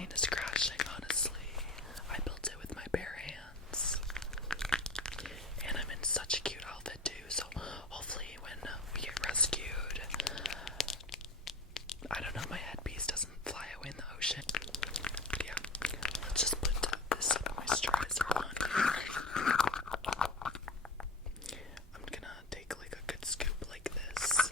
plane is crashing, honestly. I built it with my bare hands. And I'm in such a cute outfit too, so hopefully when we get rescued, I don't know, my headpiece doesn't fly away in the ocean. But yeah, let's just put this moisturizer on here. I'm gonna take like a good scoop like this,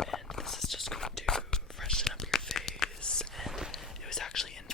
and this is just going to freshen up your face. And it was actually in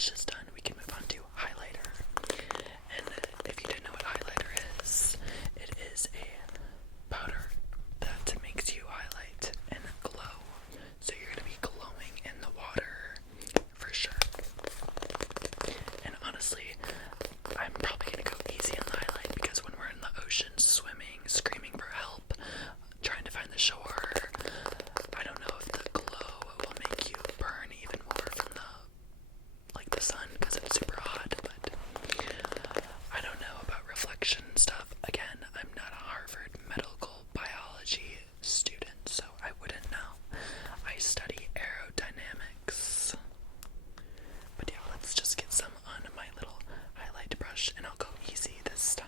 blush is done, we can move on to highlighter. And if you didn't know what highlighter is, it is a powder that makes you highlight and glow. So you're going to be glowing in the water for sure. And honestly, I'm probably going to go easy on the highlight because when we're in the ocean swimming, screaming for help, trying to find the shore, I don't know if the glow will make you burn even more from the sun because it's super hot, but I don't know about reflection stuff. Again, I'm not a Harvard medical biology student, so I wouldn't know. I study aerodynamics. But yeah, let's just get some on my little highlight brush, and I'll go easy this time.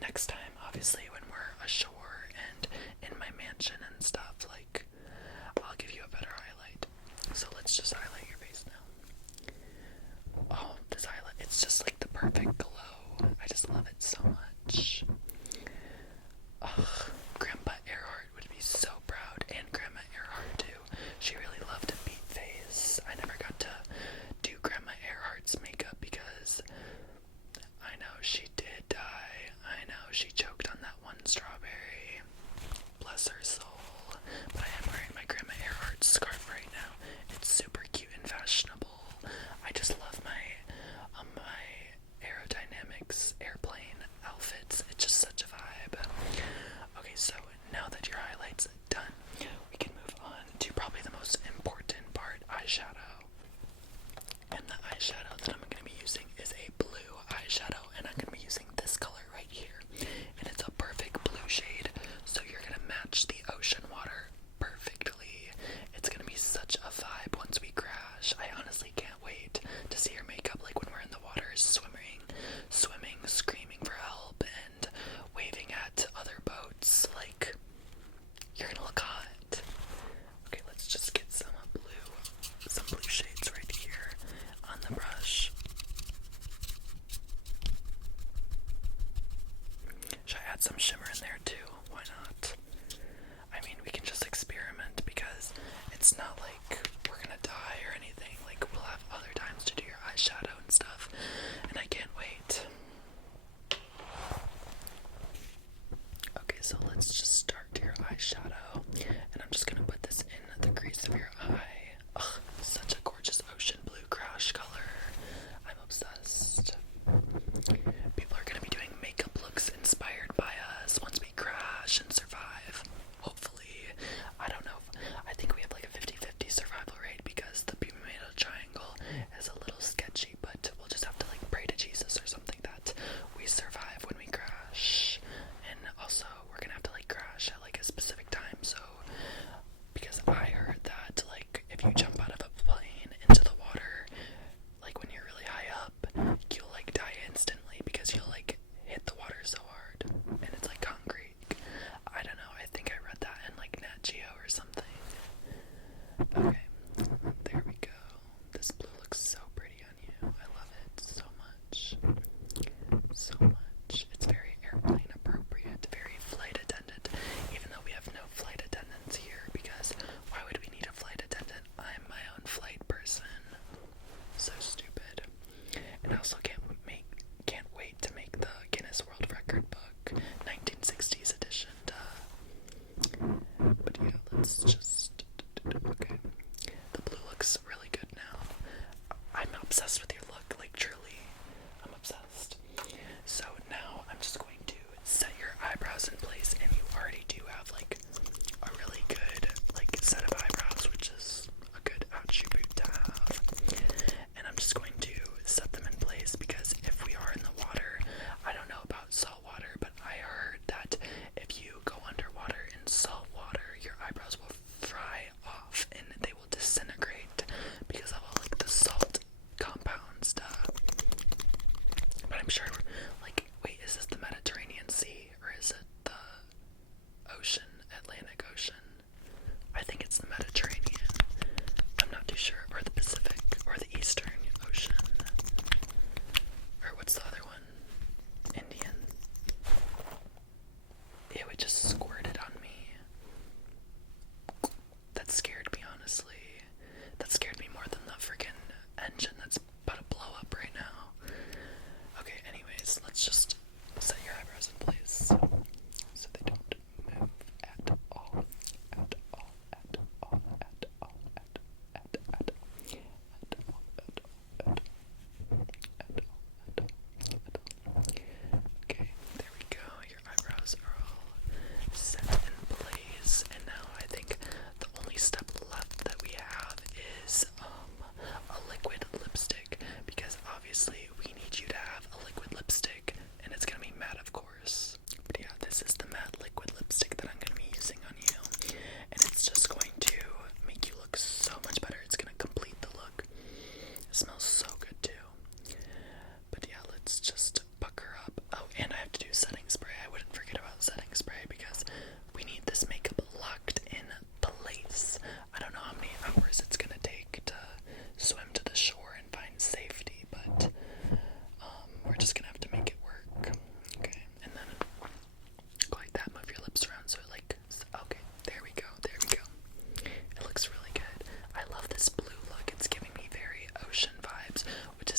Next time, obviously, when we're ashore and in my mansion and stuff, like, I'll give you a better highlight. So let's just highlight your face now. Oh, this highlight, it's just like the perfect glow. I just love it so much. Ugh, Grandpa Earhart would be so proud, and Grandma Earhart too. She really loved a beat face. I never got to do Grandma Earhart's makeup because I know she did die. I know she choked on that one strawberry. Bless her soul. But I am wearing my Grandma Earhart scarf right now. It's super cute and fashionable. I just love my aerodynamics airplane outfits. It's just such a vibe. Okay, so now that your highlight's done, we can move on to probably the most important part, eyeshadow. And the eyeshadow that I'm going to be using is a blue eyeshadow, and I'm going to be using this color right here. And it's a perfect blue shade, so you're going to match the ocean water perfectly. It's going to be such a vibe once we crash. I honestly can't wait to see your makeup, like when we're in the water swimming, screaming for help, and waving at other boats. Like, you're going to look hot. Okay, let's just get some blue shades right here on the brush. Should I add some shimmer in there too? Why not? I mean, we can just experiment because it's not like we're gonna die or anything. Like, we'll have other times to do your eyeshadow and stuff, and I can't wait. Okay, so let's just start your eyeshadow, and I'm just gonna put this in the crease of your eye. Ugh, such a gorgeous ocean blue crash color. I'm obsessed. People are gonna be doing makeup looks inspired by us once we crash and survive. Hopefully. I don't know. I think we have like a 50-50 survival rate because the Bermuda Triangle is a little sketchy, but we'll just have to like pray to Jesus or something that we survive when we crash. And also, we're gonna have to like crash at like a specific time, so because I heard that like if you jump out of a plane into the water, like when you're really high up, you'll like die instantly because you'll like hit the water so hard, and it's like concrete. I don't know, I think I read that in like Nat Geo or something. Okay, there we go. This blue looks so pretty on you. I love it so much. So much. It's very airplane appropriate, very flight attendant, even though we have no flight attendants here because why would we need a flight attendant? I'm my own flight person. So stupid. And I also can't wait to make the Guinness World Record book, 1960s edition. But yeah, let's just. Okay. The blue looks really good now. I'm obsessed with your look, like truly. I'm obsessed. So now I'm just going to set your eyebrows in place, and you already do have like a really good like set of eyebrows, which is a good attribute to have. And I'm just going to set them in place because if we are in the water, I don't know about salt water, but I heard that if you go underwater in salt water, your eyebrows will fry off and they will disintegrate because of all like the salt compounds smells so good too. But yeah, let's just pucker up. Oh, and I have to do setting spray. I wouldn't forget about setting spray because we need this makeup locked in place. I don't know how many hours it's gonna take to swim to the shore and find safety, but we're just gonna have to make it work. Okay, and then go like that. Move your lips around so like, okay, there we go, there we go. It looks really good. I love this blue look. It's giving me very ocean vibes, which